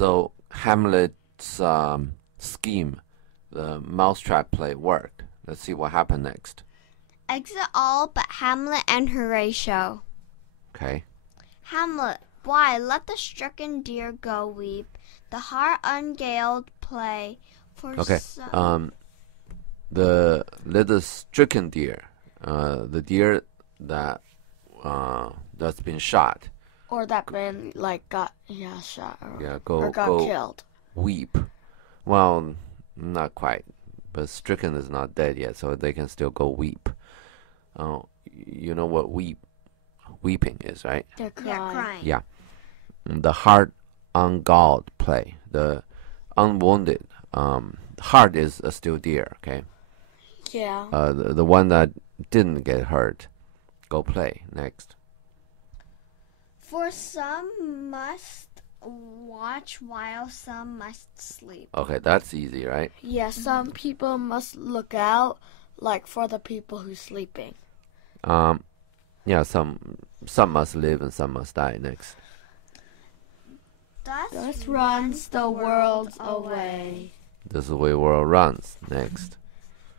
So Hamlet's scheme, the mousetrap play, worked. Let's see what happened next. Exit all but Hamlet and Horatio. Okay. Hamlet, why let the stricken deer go weep? The heart ungaled play for some. The little stricken deer, the deer that's been shot. Or that been got shot or got killed. Weep. Well, not quite. But stricken is not dead yet, so they can still go weep. You know what weeping is, right? They're crying. Yeah. The heart ungalled play. The unwounded. Heart is still deer, okay? Yeah. The one that didn't get hurt. Go play. Next. For some must watch while some must sleep. Okay, that's easy, right? Yeah, some people must look out, for the people who's sleeping. Yeah, some must live and some must die. Next. Thus runs the world away. This is the way the world runs. Next.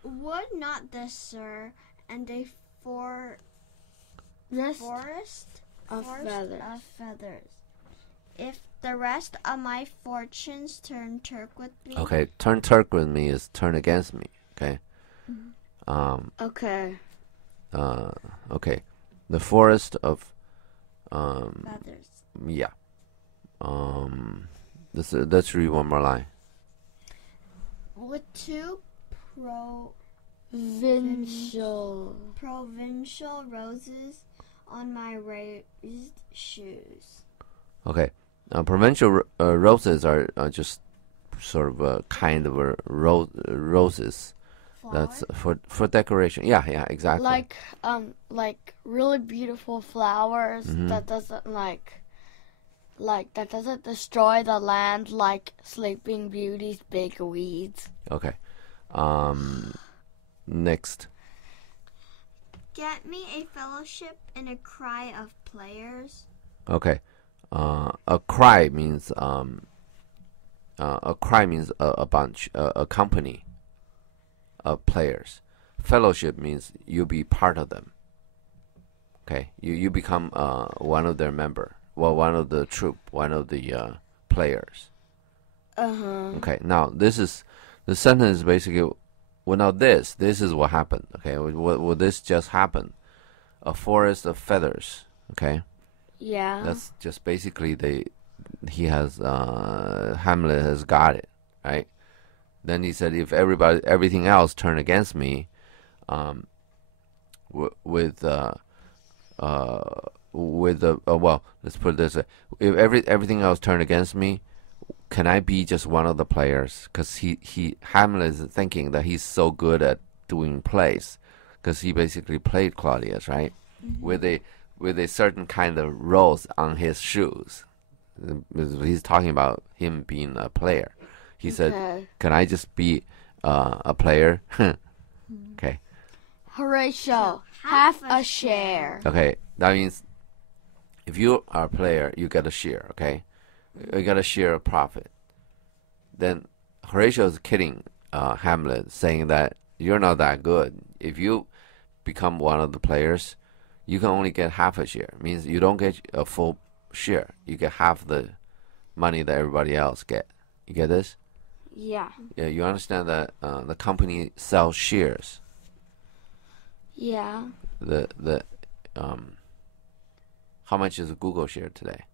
Would not this, sir, and a forest of feathers. If the rest of my fortunes turn Turk with me. Okay, turn Turk with me is turn against me. Okay. Okay. Okay. The forest of feathers. Yeah. Let's read one more line. With two provincial roses on my raised shoes. Okay. Provincial roses are just sort of a kind of roses. Flower? That's for decoration. Yeah, exactly. Like really beautiful flowers Mm-hmm. that doesn't that doesn't destroy the land like Sleeping Beauty's big weeds. Okay. Next. Get me a fellowship in a cry of players. Okay. A cry means a bunch, a company of players. Fellowship means you be part of them. Okay, you become one of their member. Well, one of the troop, one of the players. Okay, now the sentence is basically. Well, now this is what happened. Okay, will this just happen? A forest of feathers. Okay. Yeah. That's just basically Hamlet has got it, right? Then he said, if everything else turned against me, well, let's put it this way: if everything else turned against me, can I be just one of the players? Because Hamlet is thinking that he's so good at doing plays, because he basically played Claudius, right? Mm-hmm. With a certain kind of rose on his shoes. He's talking about him being a player. He said, can I just be a player? Okay. Horatio, half a share. Okay, that means if you are a player, you get a share, okay? You get a share of profit. Then Horatio is kidding Hamlet, saying that you're not that good. If you become one of the players, you can only get half a share. It means you don't get a full share. You get half the money that everybody else get. You get this? Yeah. Yeah, you understand that the company sells shares. Yeah. How much is a Google share today?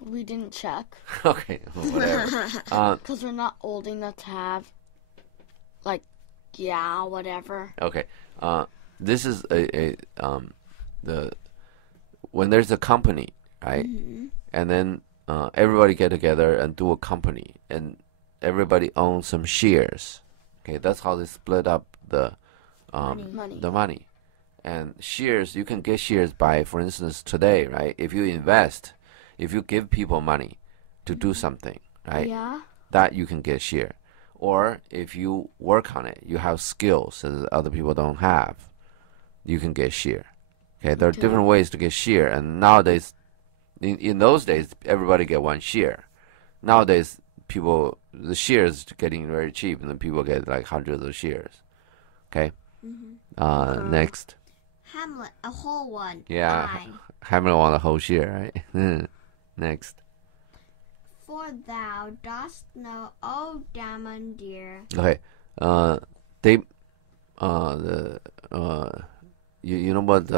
We didn't check. Okay, whatever. Because we're not old enough to have, whatever. Okay. This is when there's a company, right? Mm-hmm. And then everybody get together and do a company, and everybody owns some shares. Okay, that's how they split up the money. And shares, you can get shares by, for instance, today, right? If you invest, if you give people money to do something, right? Yeah. That you can get share. Or if you work on it, you have skills that other people don't have, you can get share. Okay, there are different ways to get share. And nowadays, in those days, everybody get one share. Nowadays, the shares getting very cheap, and then people get like hundreds of shares. Okay. Next. Hamlet, a whole one. Yeah. I. Hamlet want a whole share, right? Next. For thou dost know, O Damon dear. Okay. You know what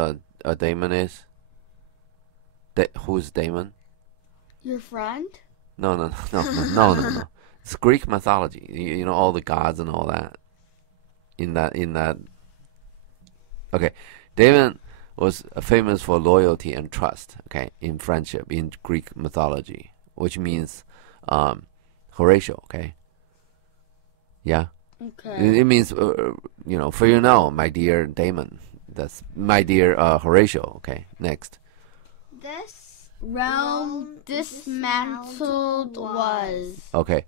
a daemon is? Who's Damon? Your friend? No. It's Greek mythology. You know all the gods and all that. In that. Okay, Damon was famous for loyalty and trust. Okay, in friendship in Greek mythology, which means Horatio. Okay. Yeah. Okay. It means for my dear Damon. That's my dear Horatio. Okay. Next. This Realm dismantled was. Okay.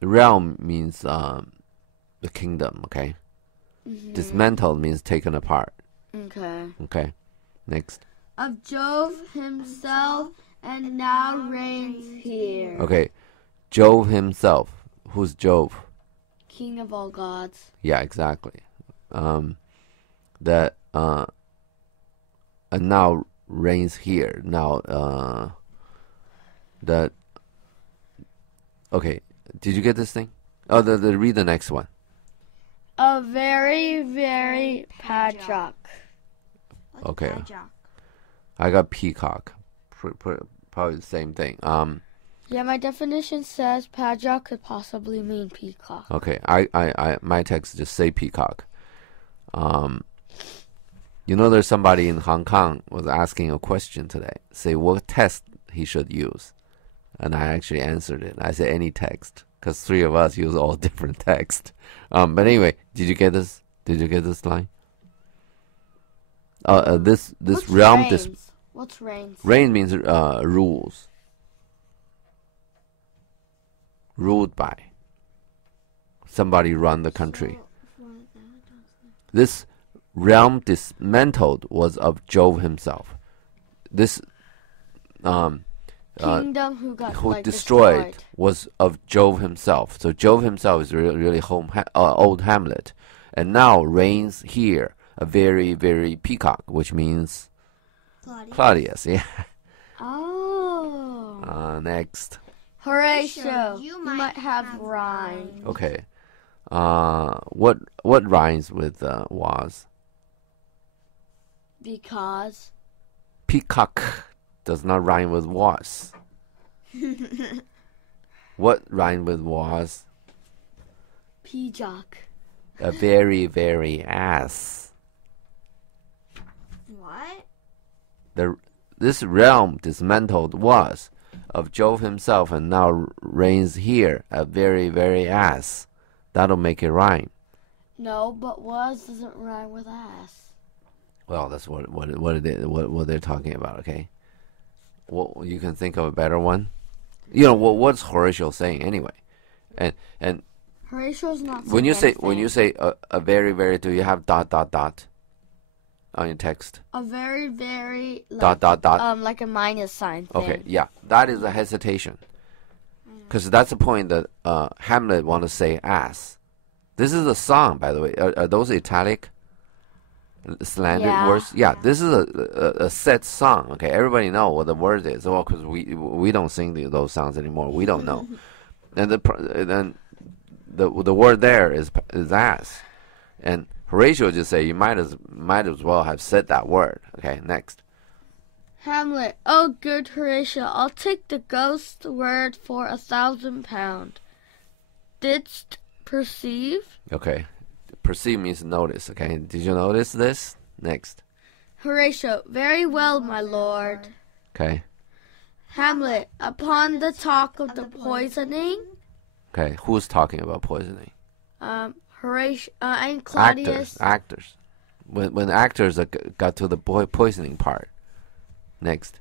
Realm means the kingdom. Okay. Dismantled means taken apart. Okay. Okay. Next. Of Jove himself, and now reigns here. Okay. Jove himself. Who's Jove? King of all gods. Yeah, exactly. That and now reigns here. Now that. Okay. Did you get this thing? Oh, read the next one. A very, very padjock. What's Okay. Padjock? I got peacock. Probably the same thing. Yeah, my definition says padjock could possibly mean peacock. Okay. I my text just say peacock. There's somebody in Hong Kong was asking a question today. Say what text he should use, and I actually answered it. I said any text, because three of us use all different text. But anyway, did you get this? Did you get this line? This What's realm. reigns? What's reigns? Reign means rules. Ruled by. Somebody run the country. This realm dismantled was of Jove himself. This Kingdom who destroyed was of Jove himself. So Jove himself is really old Hamlet, and now reigns here a very, very peacock, which means Claudius. Yeah. Oh. Next. Horatio, you might have rhymed. Okay. What rhymes with was? Because. Peacock does not rhyme with was. What rhymed with was? Peacock. A very, very ass. What? This realm dismantled was of Jove himself, and now reigns here a very, very ass. That'll make it rhyme. No, but was doesn't rhyme with ass. Well, that's what it is. What they're talking about. Okay. Well, you can think of a better one. What's Horatio saying anyway? And Horatio's not. when you say a very, very, do you have ... on your text? A very, very ... like a minus sign thing. Okay, yeah, that is a hesitation, because that's the point that Hamlet want to say ass. This is a song, by the way. Are those italic slanted words? Yeah, this is a set song. Okay, everybody know what the word is. Well, because we don't sing those songs anymore. We don't know. And then the word there is ass, and Horatio just say you might as well have said that word. Okay, next. Hamlet, oh good Horatio, I'll take the ghost word for 1,000 pound. Didst perceive? Okay, perceive means notice. Okay, did you notice this? Next. Horatio, very well, my lord. Okay. Hamlet, upon the talk of the poisoning. Okay, who's talking about poisoning? Horatio and Claudius. Actors. When actors got to the poisoning part. Next.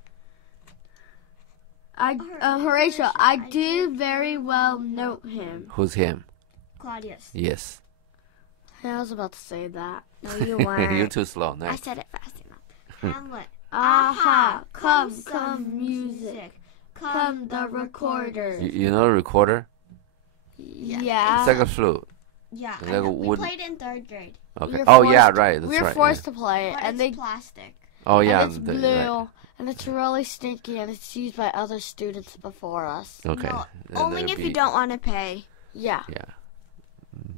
Horatio, I do very well note him. Who's him? Claudius. Yes. I was about to say that. No, you weren't. You're too slow. I Next. said it fast enough. Hamlet. Aha, come, music. come the recorders. You know the recorder? Yeah. It's like a flute. Yeah, It's like a we wooden. played in 3rd grade. Okay. We're Oh yeah, forced- right. That's We're right. forced to play it, But and it's plastic. Oh yeah. and it's blue, and it's really stinky, and it's used by other students before us. Okay. No, And only there'll if you be- don't want to pay. Yeah. Yeah.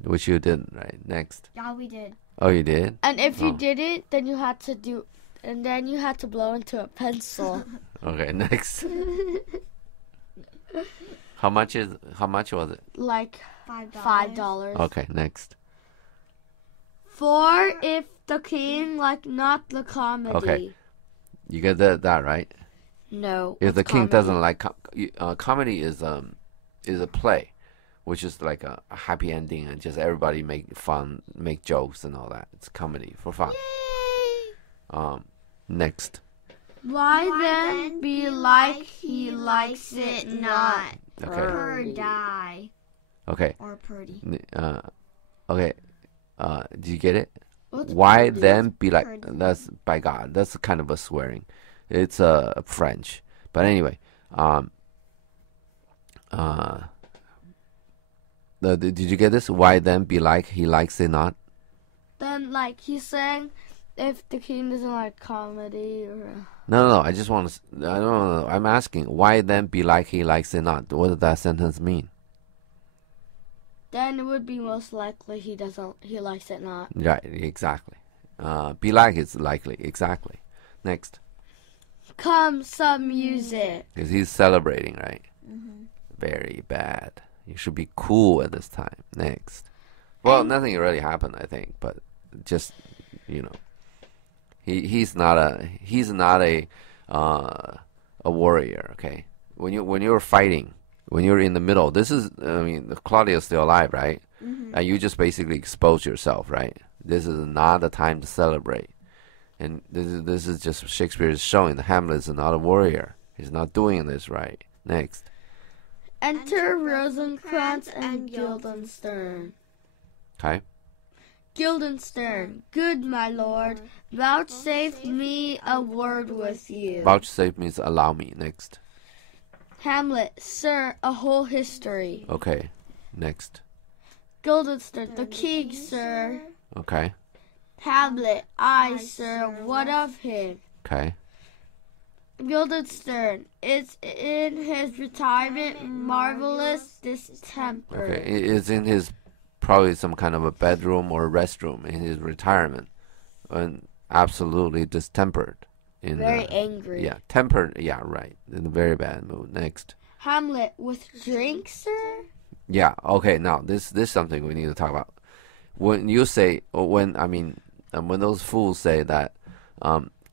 Which you didn't, right? Next. Yeah, we did. Oh, you did? And if you Oh. didn't, then you had to do, and then you had to blow into a pencil. Okay. Next. How much was it? Like $5. Okay. Next. For if the king like not the comedy. Okay. You get that right? No. If the what's king comedy? doesn't like comedy is a play, which is like a happy ending and just everybody make fun, make jokes and all that. It's comedy for fun. Next. Why then be like he likes it not? Okay. Per die. Okay. Or purdy. Okay. Do you get it? What's Why purdy? then be like? Purdy. That's by God. That's kind of a swearing. It's French. But anyway, did you get this? Why then be like he likes it not? Then like he's saying, if the king doesn't like comedy or. No. I just want to. I don't know. I'm asking. Why then be like he likes it not? What does that sentence mean? Then it would be most likely he likes it not. Right. Exactly. Be like is likely. Exactly. Next. Come some music. Because he's celebrating, right? Mm-hmm. Very bad. You should be cool at this time. Next. Well, nothing really happened, I think, but just he's not a warrior. Okay, when you're fighting, when you're in the middle, Claudia's still alive, right? Mm-hmm. And you just basically expose yourself, right? This is not the time to celebrate. And this is just Shakespeare is showing that Hamlet is not a warrior. He's not doing this right. Next. Enter Rosencrantz and Guildenstern. Okay. Guildenstern, good my lord, vouchsafe me a word with you. Vouchsafe means allow me. Next. Hamlet, sir, a whole history. Okay. Next. Guildenstern, the king, sir. Okay. Hamlet, I, sir, what of him? Okay. Guildenstern is in his retirement marvelous distemper. Okay. It's in his probably some kind of a bedroom or restroom in his retirement, and absolutely distempered. Very angry. Yeah, tempered. Yeah, right. In a very bad mood. Next. Hamlet, with drink, sir? Yeah. Okay. Now this is something we need to talk about. When you say when those fools say that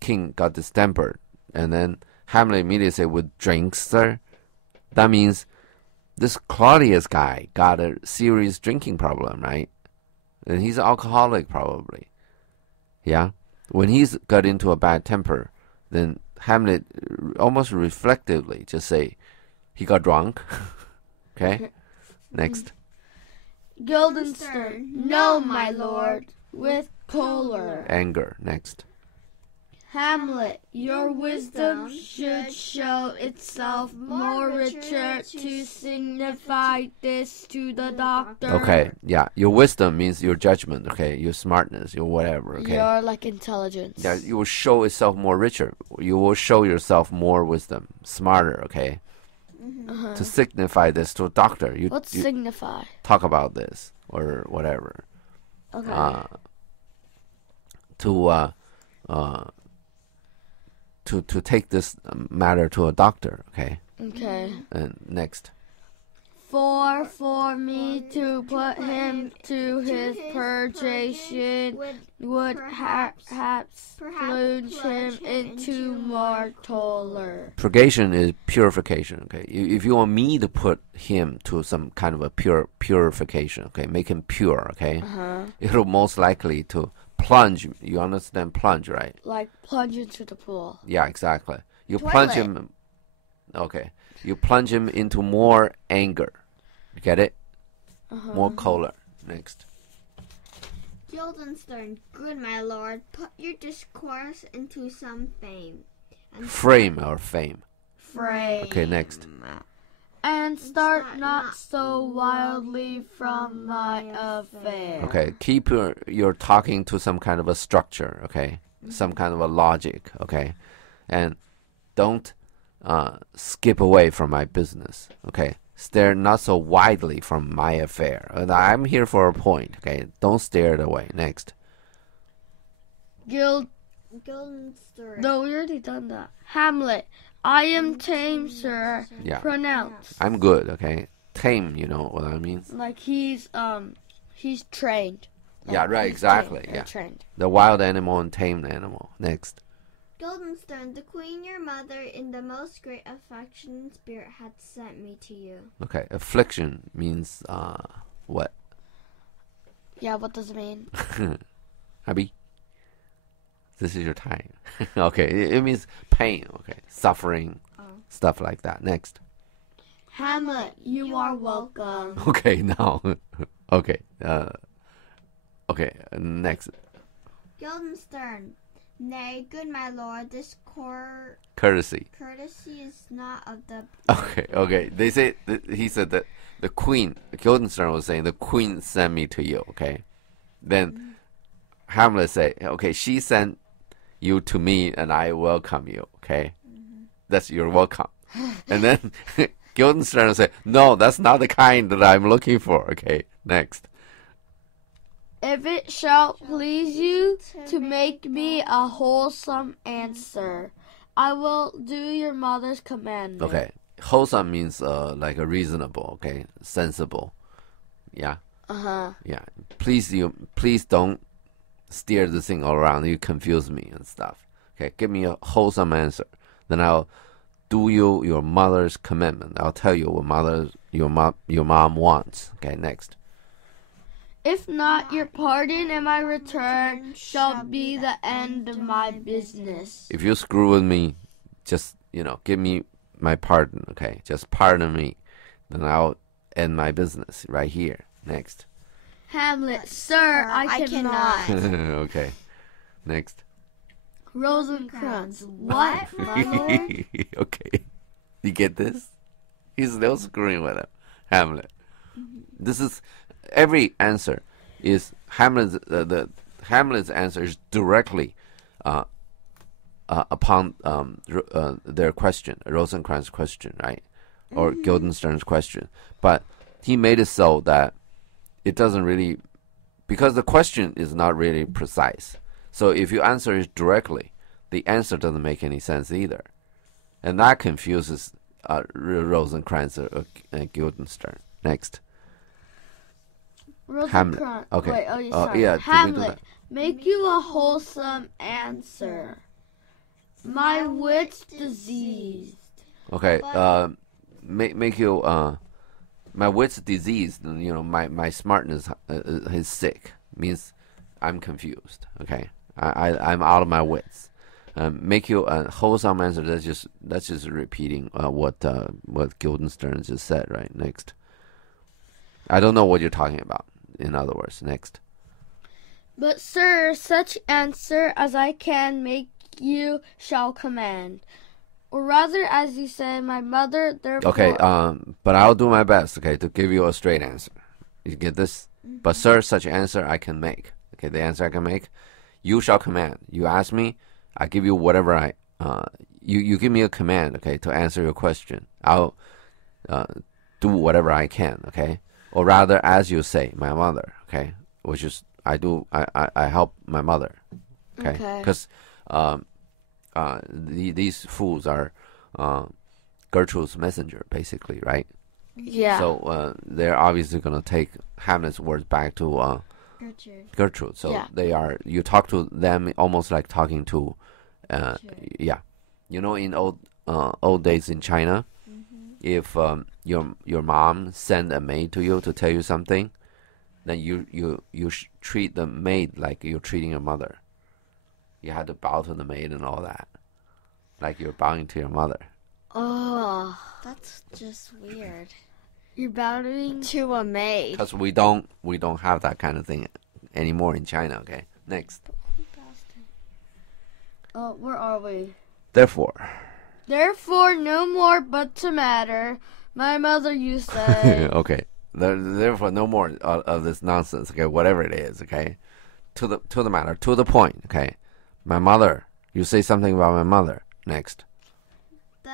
King got distempered, and then Hamlet immediately say with drinks, sir, that means this Claudius guy got a serious drinking problem, right? And he's an alcoholic probably. Yeah. When he's got into a bad temper, then Hamlet almost reflectively just say he got drunk. Okay. Next. Guildenstern, no, my lord, with choler. Anger. Next. Hamlet, your wisdom should show itself more richer to signify this to the doctor. Okay. Yeah. Your wisdom means your judgment. Okay. Your smartness. Your whatever. Okay. Your like intelligence. Yeah. You will show itself more richer. You will show yourself more wisdom, smarter. Okay. Uh-huh. To signify this to a doctor, you signify? talk about this or whatever. Okay. To take this matter to a doctor. Okay. Okay. And next. For me to put him to his purgation would perhaps plunge him into more choler. Purgation is purification. Okay. If you want me to put him to some kind of a purification. Okay. Make him pure. Okay. Uh-huh. It'll most likely to plunge. You understand plunge, right? Like plunge into the pool. Yeah, exactly. You Toilet. plunge him. Okay. You plunge him into more anger. You get it? Uh-huh. More choler. Next. Guildenstern, good my lord, put your discourse into some fame. And Frame or fame. frame. Okay, next. And start not so wildly from my affair. Okay, keep your talking to some kind of a structure, okay? Some kind of a logic, okay? And don't skip away from my business, okay? Stare not so widely from my affair. And I'm here for a point, okay? Don't stare it away. Next. Guildenstern. No, we already done that. Hamlet. I am tame, sir. Yeah. Pronounce. I'm good, okay? Tame, you know what I mean? Like he's trained. Yeah, right, He's exactly. trained, Yeah. Trained. The wild animal and tamed animal. Next. Guildenstern, the queen your mother, in the most great affection and spirit, had sent me to you. Okay, affliction means what? Yeah, what does it mean? Abby? This is your time. Okay, it means pain, okay, suffering, stuff like that. Next. Hamlet, you are welcome. Okay, now. Okay, okay, next. Guildenstern, nay, good my lord, this Courtesy. courtesy is not of the... Okay. They say, he said that the queen, Guildenstern was saying, the queen sent me to you, okay? Then Hamlet say, okay, she sent you to me and I welcome you, okay? That's your welcome. And then Guildenstern say, no, that's not the kind that I'm looking for, okay? Next. If it shall please you to make me a wholesome answer, I will do your mother's commandment. Okay. Wholesome means like a reasonable, okay? Sensible. Yeah. Uh-huh. Yeah. Please don't steer the thing all around. You confuse me and stuff. Okay, give me a wholesome answer. Then I'll do you your mother's commandment. I'll tell you what your mom wants. Okay, next. If not, your pardon and my return shall be the end of my business. If you screw with me, just give me my pardon. Okay, just pardon me. Then I'll end my business right here. Next. Hamlet, sir, I cannot. Okay. Next. Rosencrantz, what, my lord? Okay. You get this? He's still screwing with him. Hamlet. This is every answer is Hamlet's. Hamlet's answer is directly upon their question, Rosencrantz question, right, or Guildenstern's question. But he made it so that it doesn't really, because the question is not really precise. So if you answer it directly, the answer doesn't make any sense either. And that confuses Rosencrantz and Guildenstern. Next. Rosencrantz. Okay. Wait, sorry. Yeah, Hamlet, make you a wholesome answer. My wit's diseased. Okay. Make you my wit's diseased. My smartness is sick. Means I'm confused. Okay. I'm out of my wits. Make you a wholesome answer. That's just repeating what Guildenstern just said. Right. Next. I don't know what you're talking about. In other words, next. But sir, such answer as I can make you shall command, or rather, as you say, my mother. Therefore. Okay. But I'll do my best. Okay, to give you a straight answer. You get this? But sir, such answer I can make. Okay, the answer I can make. You shall command. You ask me, I give you whatever I. You give me a command. Okay, to answer your question. I'll do whatever I can. Okay. Or rather, as you say, my mother, okay, which is I help my mother, okay, because these fools are Gertrude's messenger, basically, right? Yeah. So they're obviously gonna take Hamlet's words back to Gertrude. So yeah. They are. You talk to them almost like talking to, yeah, in old days in China. If your mom send a maid to you to tell you something, then you treat the maid like you're treating your mother. You had to bow to the maid and all that, like you're bowing to your mother. Oh, That's just weird. you're bowing. To a maid. Because we don't have that kind of thing anymore in China. Okay, next. Where are we? Therefore, Therefore, no more but to matter. My mother used to say. Okay. Therefore, no more of this nonsense. Okay, whatever it is. Okay, to the matter, to the point. Okay, my mother. You say something about my mother. Next.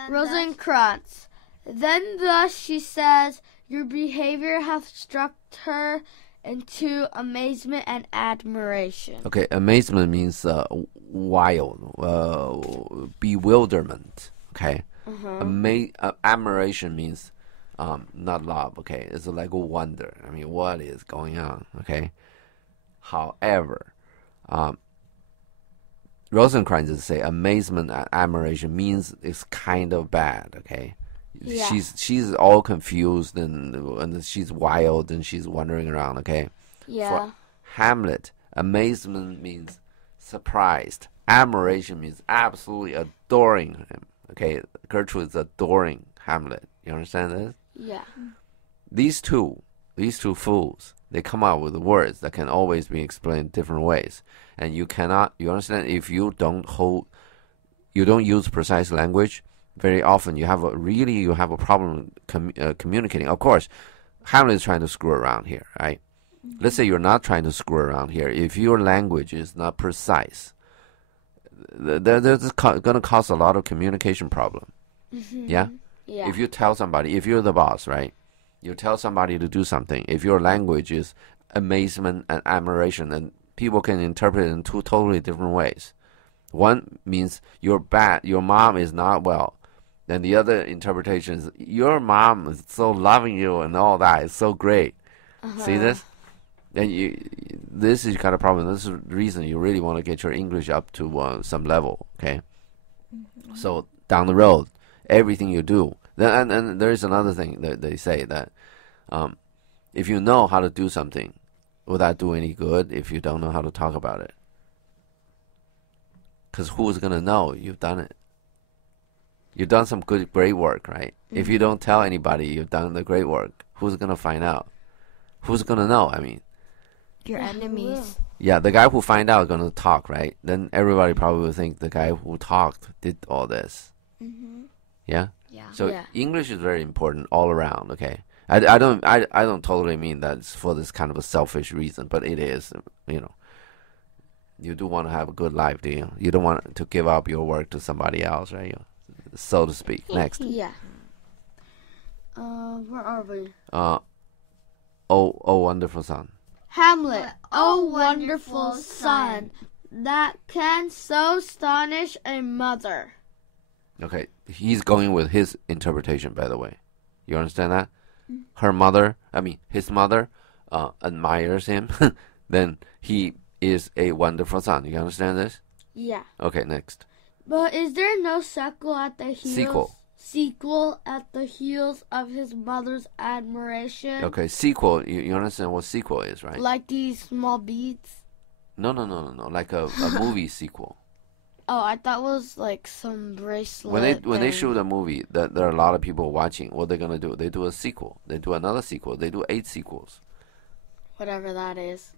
Rosencrantz. Then thus she says, your behavior hath struck her into amazement and admiration. Okay, amazement means wild, bewilderment. Okay, admiration means not love. Okay, it's like a wonder. I mean, what is going on? Okay. However, Rosencrantz say amazement and admiration means it's kind of bad. Okay. Yeah. She's all confused and she's wild and she's wandering around. Okay. Yeah. For Hamlet, amazement means surprised. Admiration means absolutely adoring him. Okay, Gertrude is adoring Hamlet. You understand this? Yeah. These two fools, they come up with words that can always be explained different ways, and you understand, if you don't use precise language, very often you have a problem communicating. Of course, Hamlet is trying to screw around here, right? Let's say you're not trying to screw around here. If your language is not precise, there's going to cause a lot of communication problem. Yeah? Yeah. If you tell somebody, if you're the boss, right? You tell somebody to do something. If your language is amazement and admiration, then people can interpret it in two totally different ways. One means you're bad, your mom is not well. Then the other interpretation is your mom is so loving you and all that. It's so great. See this? Then this is kind of problem. This is the reason you really want to get your English up to some level. Okay. So down the road, everything you do. Then and there is another thing that they say that if you know how to do something, will that do any good if you don't know how to talk about it? Because who's gonna know you've done it? You've done some great work, right? If you don't tell anybody you've done the great work, who's gonna find out? Who's gonna know? I mean, your enemies. Yeah, the guy who find out is gonna talk, right? Then everybody probably will think the guy who talked did all this. Yeah. Yeah. So Yeah. English is very important all around. Okay. I don't totally mean that it's for this kind of a selfish reason, but it is. You know, you do want to have a good life, do you? You don't want to give up your work to somebody else, right? So to speak. Next. Yeah. Where are we? Oh, wonderful son. Hamlet, oh wonderful son, that can so astonish a mother. Okay, he's going with his interpretation, by the way. You understand that? Her mother, his mother, admires him. Then he is a wonderful son. You understand this? Yeah. Okay, next. But is there no sequel at the heels? Sequel at the heels of his mother's admiration? Okay, sequel. You understand what sequel is, right? Like these small beads? No. Like a movie sequel. Oh, I thought it was like some bracelet. When they shoot a movie, that there are a lot of people watching. What they're gonna do? They do a sequel. They do another sequel. They do 8 sequels. Whatever that is.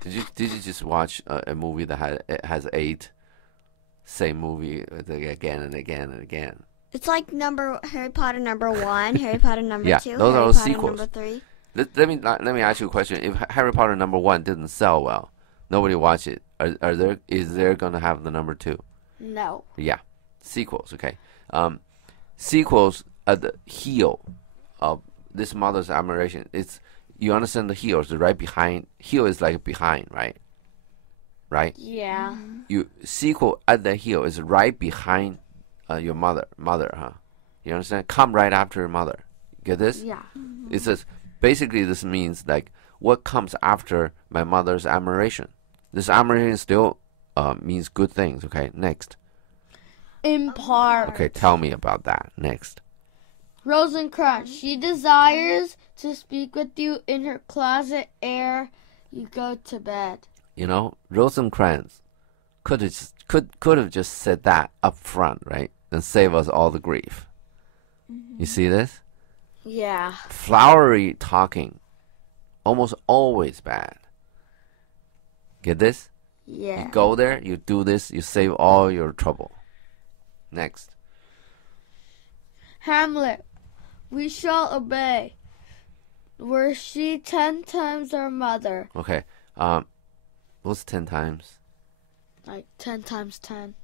Did you just watch a movie that has 8 same movie again and again and again? It's like Harry Potter number 1, Harry Potter number 2, those Harry are all Potter sequels. number 3. Let me ask you a question. If Harry Potter number 1 didn't sell well, nobody watched it. Is there gonna have the number 2? No. Yeah, sequels. Okay, sequels at the heel of this mother's admiration. You understand the heel is right behind. Heel is like behind, right? Right. Yeah. You sequel at the heel is right behind your mother, huh? You understand? Come right after your mother. Get this? Yeah. It says basically this means like what comes after my mother's admiration. This admiration still means good things. Okay, next. In part. Okay, tell me about that. Next. Rosencrantz, she desires to speak with you in her closet ere you go to bed. You know, Rosencrantz could have just said that up front, right? And save us all the grief. You see this? Yeah. Flowery talking, almost always bad. Get this? Yeah. You go there, you do this, you save all your trouble. Next. Hamlet, we shall obey. Were she 10 times our mother? Okay. What's 10 times? Like 10 times 10.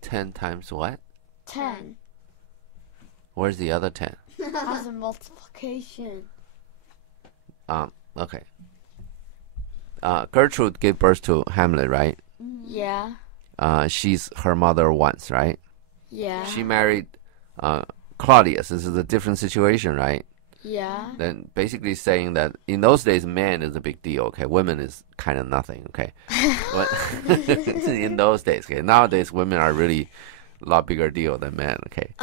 10 times what? 10. Where's the other 10? As a multiplication. Okay. Gertrude gave birth to Hamlet, right? Yeah. She's her mother once, right? Yeah. She married Claudius. This is a different situation, right? Yeah. Then basically saying that in those days, man is a big deal. Okay, women is kind of nothing. Okay, but in those days, okay. Nowadays, women are really a lot bigger deal than men. Okay,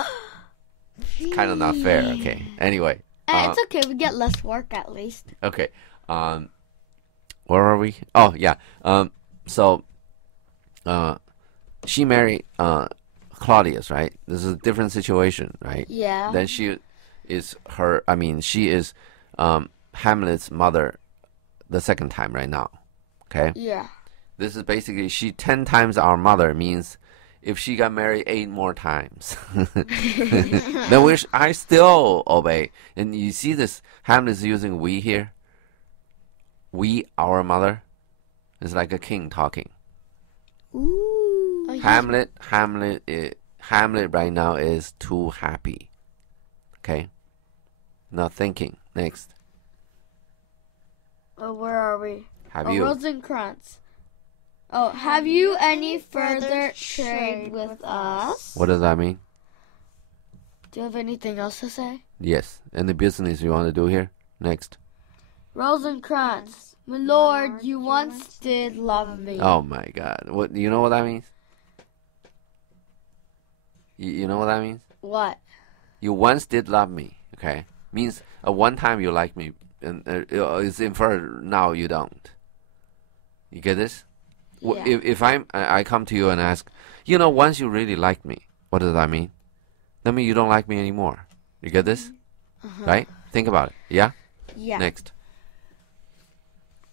it's kind of not fair. Okay. Anyway, It's okay. We get less work at least. okay. Where are we? Oh yeah. So, she married Claudius, right? This is a different situation, right? Yeah. Then she is Hamlet's mother the second time right now. Okay? Yeah. This is basically 10 times our mother means if she got married 8 more times, then I still obey. And you see this, Hamlet is using we here. We, our mother. It's like a king talking. Ooh. Hamlet right now is too happy. Okay? Not thinking. Next. Where are we? Have you? Rosencrantz. Oh, have you any further trade with us? What does that mean? Do you have anything else to say? Yes. Any business you want to do here? Next. Rosencrantz, my lord, you once did love me. Oh my God. What? You know what that means? You know what that means? What? You once did love me. Okay? Means one time you like me, and it's inferred now you don't. You get this? Yeah. If I come to you and ask, once you really liked me, what does that mean? That means you don't like me anymore. You get this? Right? Think about it. Yeah? Yeah. Next.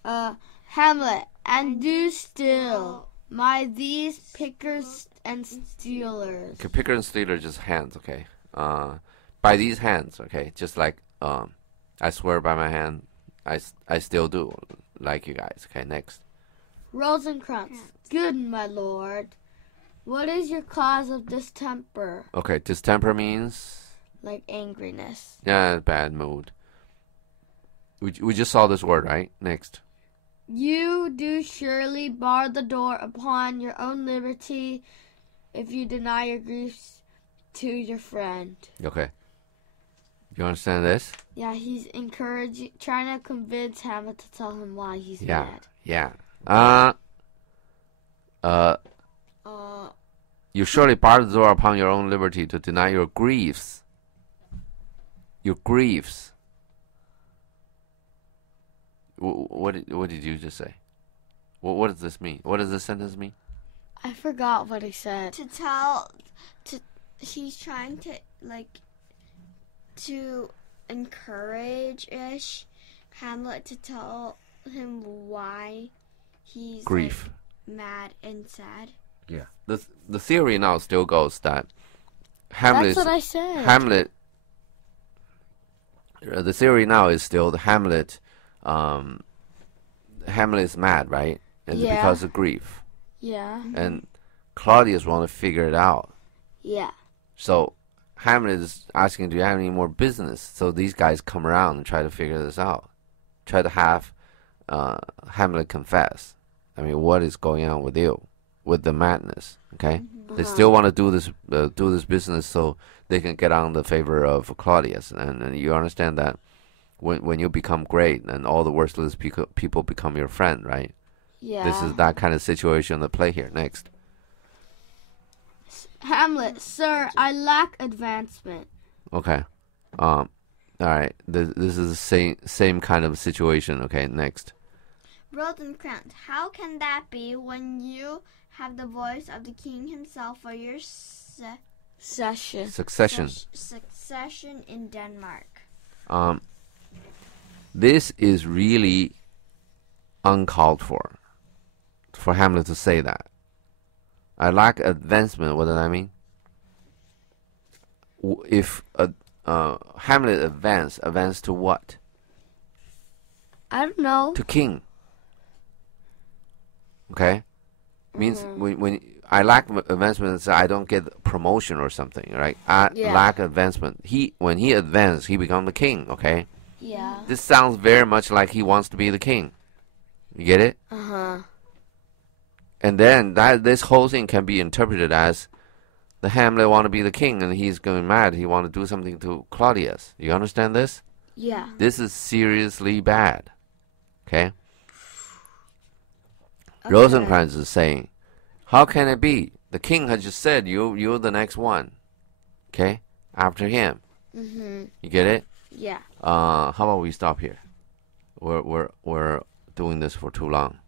Hamlet, and do still my these pickers and stealers. Okay, picker and stealer just hands, okay? By these hands, okay? Just like, I swear by my hand, I still do like you guys. Okay, next. Rosencrantz, good my lord. What is your cause of distemper? Okay, distemper means? Like angriness. Yeah, bad mood. We just saw this word, right? Next. You do surely bar the door upon your own liberty if you deny your griefs to your friend. Okay. You understand this? Yeah, he's trying to convince Hamlet to tell him why he's Yeah. mad. Yeah. You surely bar the door upon your own liberty to deny your griefs. Your griefs. What did you just say? What does this mean? What does this sentence mean? I forgot what he said. He's trying to encourage Hamlet to tell him why he's Grief. Mad and sad. Yeah. The theory now still goes that Hamlet. That's what I said. Hamlet. The theory now is still the Hamlet. Hamlet is mad, right? And it's because of grief. Yeah. And Claudius want to figure it out. Yeah. So Hamlet is asking, do you have any more business? So these guys come around and try to figure this out. Try to have Hamlet confess. I mean, what is going on with you? With the madness, okay? They still want to do this business so they can get on the favor of Claudius. And you understand that when you become great and all the worthless people become your friend, right? Yeah. This is that kind of situation at play here. Next. Hamlet, sir, I lack advancement. Okay. All right. This is the same kind of situation. Okay. Next. Rosencrantz, how can that be when you have the voice of the king himself for your Succession in Denmark? This is really uncalled for Hamlet to say that. I lack advancement. What does that mean? If Hamlet advance to what? I don't know. To king. Okay? Means when I lack advancement, I don't get promotion or something, right? I lack advancement. When he advanced, he become the king, okay? Yeah. This sounds very much like he wants to be the king. You get it? Uh-huh. And then this whole thing can be interpreted as the Hamlet want to be the king and he's going mad. He want to do something to Claudius. You understand this? Yeah. This is seriously bad. Okay? Rosencrantz is saying, how can it be? The king has just said you're the next one. Okay? After him. Mm-hmm. You get it? Yeah. How about we stop here? We're doing this for too long.